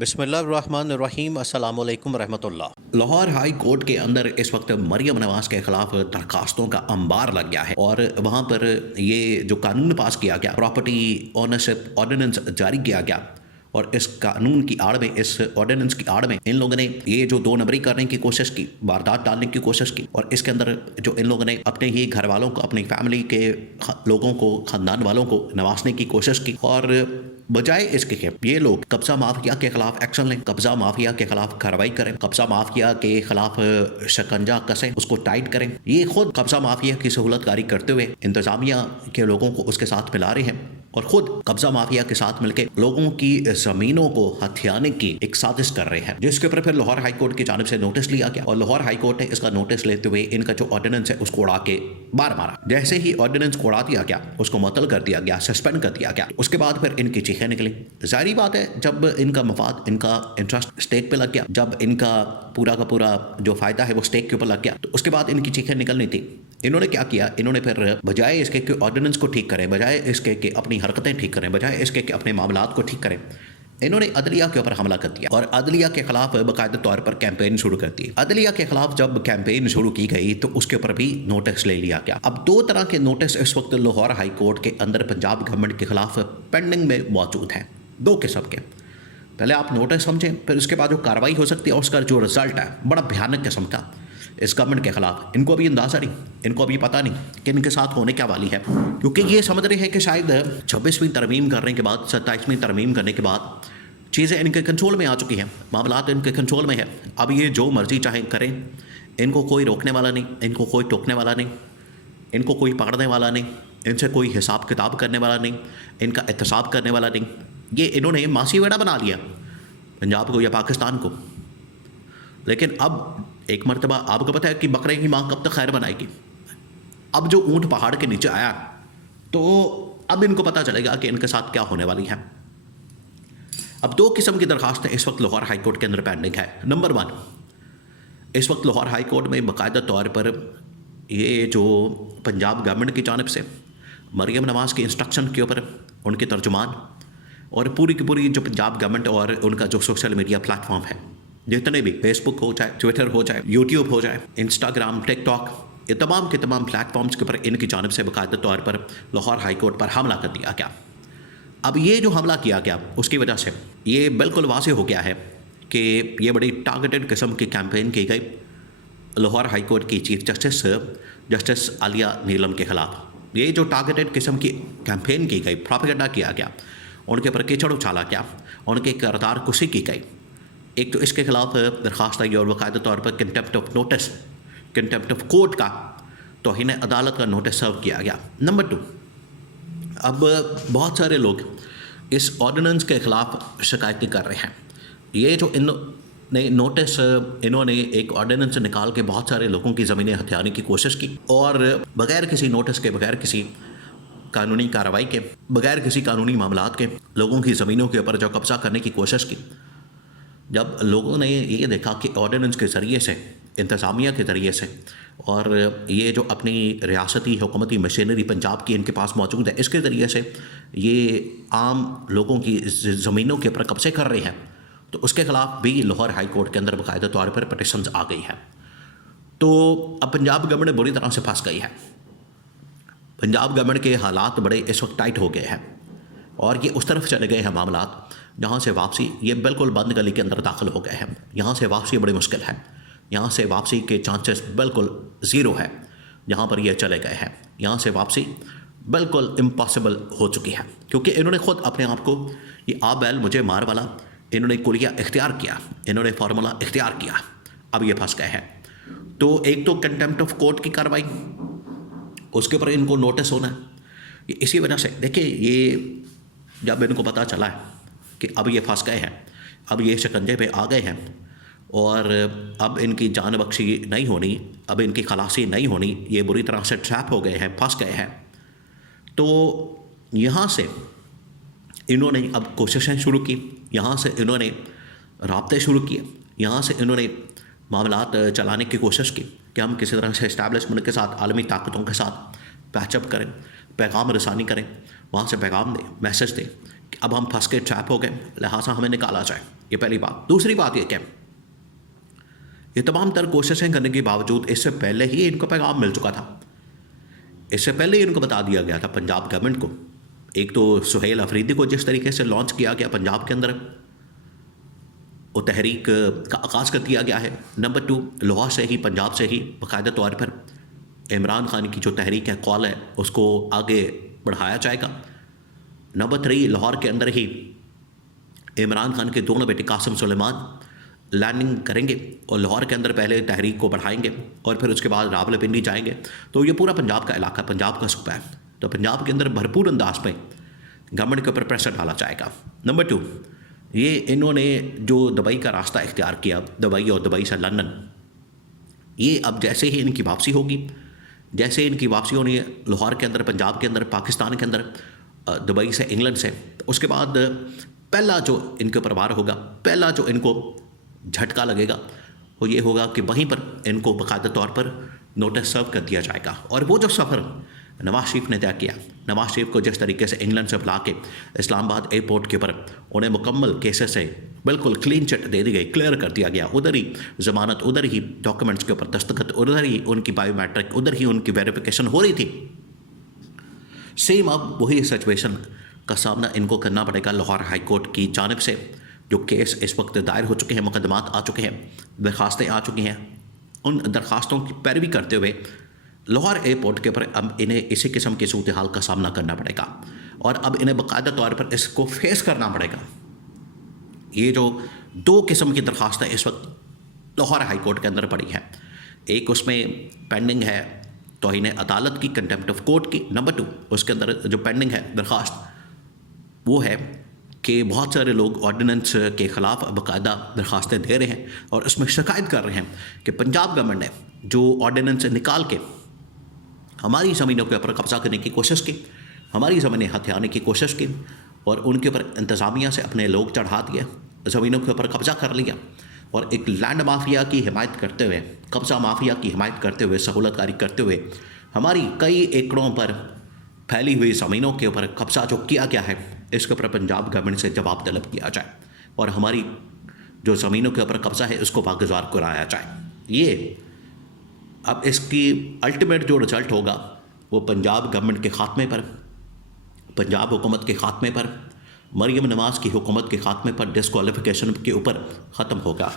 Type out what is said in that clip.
बिस्मिल्लाहिर्रहमानिर्रहीम अस्सलामु अलैकुम रहमतुल्लाह। लाहौर हाई कोर्ट के अंदर इस वक्त मरियम नवाज़ के खिलाफ दरखास्तों का अंबार लग गया है और वहाँ पर ये जो कानून पास किया गया, प्रॉपर्टी ओनरशिप ऑर्डिनेंस जारी किया गया, और इस कानून की आड़ में, इस ऑर्डिनेंस की आड़ में इन लोगों ने ये जो दो नंबरी करने की कोशिश की, वारदात डालने की कोशिश की, और इसके अंदर जो इन लोगों ने अपने ही घर वालों को, अपनी फैमिली के लोगों को, ख़ानदान वालों को नवाजने की कोशिश की, और बजाय इसके कि ये लोग कब्जा माफिया के खिलाफ एक्शन लें, कब्जा माफिया के खिलाफ कार्रवाई करें, कब्जा माफिया के खिलाफ शिकंजा कसें, उसको टाइट करें, ये खुद कब्जा माफिया की सहूलतकारी करते हुए इंतजामिया के लोगों को उसके साथ मिला रहे हैं और खुद कब्जा माफिया के साथ मिलकर लोगों की ज़मीनों को हथियाने की एक साजिश कर रहे हैं, जिसके ऊपर फिर लाहौर हाई कोर्ट की जानिब से नोटिस लिया गया और लाहौर हाई कोर्ट ने इसका नोटिस लेते हुए इनका जो ऑर्डिनेंस है उसको उड़ा के बार मारा। जैसे ही ऑर्डिनेंस को उड़ा दिया गया, उसको मुअत्तल कर दिया गया, सस्पेंड कर दिया गया, उसके बाद फिर इनकी चीखें निकली। जाहिर बात है, जब इनका मफाद, इनका इंटरेस्ट स्टेक पे लग गया, जब इनका पूरा का पूरा जो फ़ायदा है वो स्टेक के ऊपर लग गया, तो उसके बाद इनकी चीखें निकलनी थी। इन्होंने क्या किया, इन्होंने फिर बजाय इसके कि ऑर्डिनेंस को ठीक करें, बजाय इसके कि अपनी हरकतें ठीक करें, बजाय इसके कि अपने मामलात को ठीक करें, इन्होंने अदलिया के ऊपर हमला कर दिया और अदलिया के खिलाफ बाकायदा तौर पर कैंपेन शुरू कर दी। अदलिया के खिलाफ जब कैंपेन शुरू की गई तो उसके ऊपर भी नोटिस ले लिया गया। अब दो तरह के नोटिस इस वक्त लाहौर हाई कोर्ट के अंदर पंजाब गवर्नमेंट के खिलाफ पेंडिंग में मौजूद हैं, दो किस्म के। पहले आप नोटिस समझें, फिर उसके बाद जो कार्रवाई हो सकती है और उसका जो रिजल्ट है बड़ा भयानक किस्म का इस गवर्नमेंट के खिलाफ। इनको अभी अंदाज़ा नहीं, इनको अभी पता नहीं कि इनके साथ होने क्या वाली है, क्योंकि ये समझ रहे हैं कि शायद 26वीं तरमीम करने के बाद, 27वीं तरमीम करने के बाद चीज़ें इनके कंट्रोल में आ चुकी हैं, मामलात इनके कंट्रोल में है। अब ये जो मर्जी चाहे करें, इनको कोई रोकने वाला नहीं, इनको कोई टोकने वाला नहीं, इनको कोई पकड़ने वाला नहीं, इनसे कोई हिसाब किताब करने वाला नहीं, इनका एहतसाब करने वाला नहीं। ये इन्होंने मासी वेड़ा बना लिया पंजाब को या पाकिस्तान को। लेकिन अब एक मरतबा आपको पता है कि बकरे की माँ कब तक खैर बनाएगी। अब जो ऊँट पहाड़ के नीचे आया तो अब इनको पता चलेगा कि इनके साथ क्या होने वाली है। अब दो किस्म की दरखास्तें इस वक्त लाहौर हाई कोर्ट के अंदर पेंडिंग है। नंबर 1, इस वक्त लाहौर हाई कोर्ट में बाकायदा तौर पर ये जो पंजाब गवर्नमेंट की जानिब से मरियम नवाज़ के इंस्ट्रक्शन के ऊपर उनके तर्जुमान और पूरी की पूरी जो पंजाब गवर्नमेंट और उनका जो सोशल मीडिया प्लेटफॉर्म है, जितने भी, फेसबुक हो चाहे, ट्विटर हो चाहे, यूट्यूब हो जाए, इंस्टाग्राम, टिकटॉक, ये तमाम के तमाम प्लेटफॉर्म्स के ऊपर इनकी जानिब से बाकायदा तौर पर लाहौर हाई कोर्ट पर हमला कर दिया गया। अब ये जो हमला किया गया उसकी वजह से ये बिल्कुल वाज़ेह हो गया है कि ये बड़ी टारगेटेड किस्म की कैंपेन की गई लाहौर हाई कोर्ट की चीफ जस्टिस आलिया नीलम के ख़िलाफ़। ये जो टारगेटेड किस्म की कैंपेन की गई, प्रोपेगेंडा किया गया, उनके ऊपर कीचड़ उछाला गया, उनके किरदार कुशी की गई। एक तो इसके खिलाफ दरख्वास्त आई और बाकायदा तौर पर contempt of notice, contempt of court का, तौहीन अदालत का नोटिस सर्व किया गया। नंबर 2, अब बहुत सारे लोग इस ऑर्डिनेंस के ख़िलाफ़ शिकायतें कर रहे हैं। ये जो इन्होंने नोटिस, इन्होंने एक ऑर्डिनेंस निकाल के बहुत सारे लोगों की ज़मीनें हथियाने की कोशिश की और बग़ैर किसी नोटिस के, बग़ैर किसी कानूनी कार्रवाई के, बग़ैर किसी कानूनी मामलात के लोगों की ज़मीनों के ऊपर जो कब्ज़ा करने की कोशिश की। जब लोगों ने ये देखा कि ऑर्डिनेंस के ज़रिए से, इंतज़ामिया के ज़रिए से, और ये जो अपनी रियासती हुकूमती मशीनरी पंजाब की इनके पास मौजूद है, इसके ज़रिए से ये आम लोगों की ज़मीनों के ऊपर कब्ज़े कर रहे हैं, तो उसके ख़िलाफ़ भी लाहौर हाई कोर्ट के अंदर बाकायदा तौर पर पटिशन्स आ गई है। तो अब पंजाब गवर्नमेंट बुरी तरह से फंस गई है। पंजाब गवर्नमेंट के हालात बड़े इस वक्त टाइट हो गए हैं और ये उस तरफ चले गए हैं मामलात जहाँ से वापसी, ये बिल्कुल बंद गली के अंदर दाखिल हो गए हैं। यहाँ से वापसी बड़ी मुश्किल है, यहाँ से वापसी के चांसेस बिल्कुल ज़ीरो है। जहाँ पर ये चले गए हैं, यहाँ से वापसी बिल्कुल इम्पॉसिबल हो चुकी है, क्योंकि इन्होंने ख़ुद अपने आप को ये आ बैल मुझे मार वाला इन्होंने कुलिया इख्तियार किया, इन्होंने फार्मूला इख्तियार किया। अब ये फंस गए हैं। तो एक तो कंटेम्प्ट ऑफ कोर्ट की कार्रवाई, उसके ऊपर इनको नोटिस होना है। इसी वजह से देखिए, ये जब इनको पता चला है कि अब ये फंस गए हैं, अब ये शिकंजे पे आ गए हैं और अब इनकी जान बख्शी नहीं होनी, अब इनकी खलासी नहीं होनी, ये बुरी तरह से ट्रैप हो गए हैं, फंस गए हैं, तो यहाँ से इन्होंने अब कोशिशें शुरू की, यहाँ से इन्होंने राब्ते शुरू किए, यहाँ से इन्होंने मामलात चलाने की कोशिश की कि हम किसी तरह से इस्टेब्लिशमेंट के साथ, आलमी ताकतों के साथ पैचअप करें, पैगाम रसानी करें, वहाँ से पैगाम दें, मैसेज दें कि अब हम फंस के ट्रैप हो गए, लिहाजा हमें निकाला जाए। ये पहली बात। दूसरी बात ये क्या, ये तमाम तर कोशिशें करने के बावजूद इससे पहले ही इनको पैगाम मिल चुका था। इससे पहले ही इनको बता दिया गया था पंजाब गवर्नमेंट को। एक तो सुहेल अफरीदी को जिस तरीके से लॉन्च किया गया पंजाब के अंदर, वो तहरीक का आगाज़ कर दिया गया है। नंबर 2, लाहौर से ही, पंजाब से ही बाकायदा तौर पर इमरान खान की जो तहरीक है, कॉल है, उसको आगे बढ़ाया जाएगा। नंबर 3, लाहौर के अंदर ही इमरान खान के दोनों बेटे कासिम सुलेमान लैंडिंग करेंगे और लाहौर के अंदर पहले तहरीक को बढ़ाएंगे और फिर उसके बाद रावलपिंडी जाएंगे। तो ये पूरा पंजाब का इलाका, पंजाब का सूबा है, तो पंजाब के अंदर भरपूर अंदाज में गवर्नमेंट के ऊपर प्रेशर डाला जाएगा। नंबर 2, ये इन्होंने जो दुबई का रास्ता इख्तियार किया, दुबई और दुबई से लंदन, ये अब जैसे ही इनकी वापसी होगी, जैसे इनकी वापसी होनी है लाहौर के अंदर, पंजाब के अंदर, पाकिस्तान के अंदर, दुबई से, इंग्लैंड से, उसके बाद पहला जो इनके ऊपर वार होगा, पहला जो इनको झटका लगेगा वो ये होगा कि वहीं पर इनको बाकायदा तौर पर नोटिस सर्व कर दिया जाएगा। और वो जो सफ़र नवाज शरीफ ने तय किया, नवाज शरीफ को जिस तरीके से इंग्लैंड से बुला के इस्लामाबाद एयरपोर्ट के ऊपर उन्हें मुकम्मल केसेस से बिल्कुल क्लीन चिट दे दी गई, क्लियर कर दिया गया, उधर ही ज़मानत, उधर ही डॉक्यूमेंट्स के ऊपर दस्तखत, उधर ही उनकी बायोमेट्रिक, उधर ही उनकी वेरिफिकेशन हो रही थी। सेम अब वही सिचुएशन का सामना इनको करना पड़ेगा लाहौर हाई कोर्ट की जानिब से। जो केस इस वक्त दायर हो चुके हैं, मुकदमात आ चुके हैं, दरखास्तें आ चुकी हैं, उन दरखास्तों की पैरवी करते हुए लाहौर एयरपोर्ट के ऊपर अब इन्हें इसी किस्म की सूरत हाल का सामना करना पड़ेगा और अब इन्हें बाकायदा तौर पर इसको फेस करना पड़ेगा। ये जो 2 किस्म की दरखास्तें इस वक्त लाहौर हाई कोर्ट के अंदर पड़ी हैं, एक उसमें पेंडिंग है तौहीन अदालत की, कंटेम्प्ट ऑफ कोर्ट की। नंबर 2, उसके अंदर जो पेंडिंग है दरखास्त वो है कि बहुत सारे लोग ऑर्डिनेंस के ख़िलाफ़ बाकायदा दरखास्तें दे रहे हैं और उसमें शिकायत कर रहे हैं कि पंजाब गवर्नमेंट ने जो ऑर्डिनेंस निकाल के हमारी ज़मीनों के ऊपर कब्ज़ा करने की कोशिश की, हमारी ज़मीनें हथियाने की कोशिश की और उनके ऊपर इंतज़ामिया से अपने लोग चढ़ा दिए, ज़मीनों के ऊपर कब्ज़ा कर लिया और एक लैंड माफिया की हिमायत करते हुए, कब्ज़ा माफिया की हिमायत करते हुए, सहूलतकारी करते हुए हमारी कई एकड़ों पर फैली हुई ज़मीनों के ऊपर कब्ज़ा जो किया गया है, इसके ऊपर पंजाब गवर्नमेंट से जवाब तलब किया जाए और हमारी जो ज़मीनों के ऊपर कब्ज़ा है उसको वागुज़ार कराया जाए। ये अब इसकी अल्टीमेट जो रिज़ल्ट होगा वो पंजाब गवर्नमेंट के ख़ात्मे पर, पंजाब हुकूमत के ख़ात्मे पर, मरियम नवाज़ की हुकूमत के ख़ात्मे पर, डिस्क्वालिफिकेशन के ऊपर ख़त्म होगा।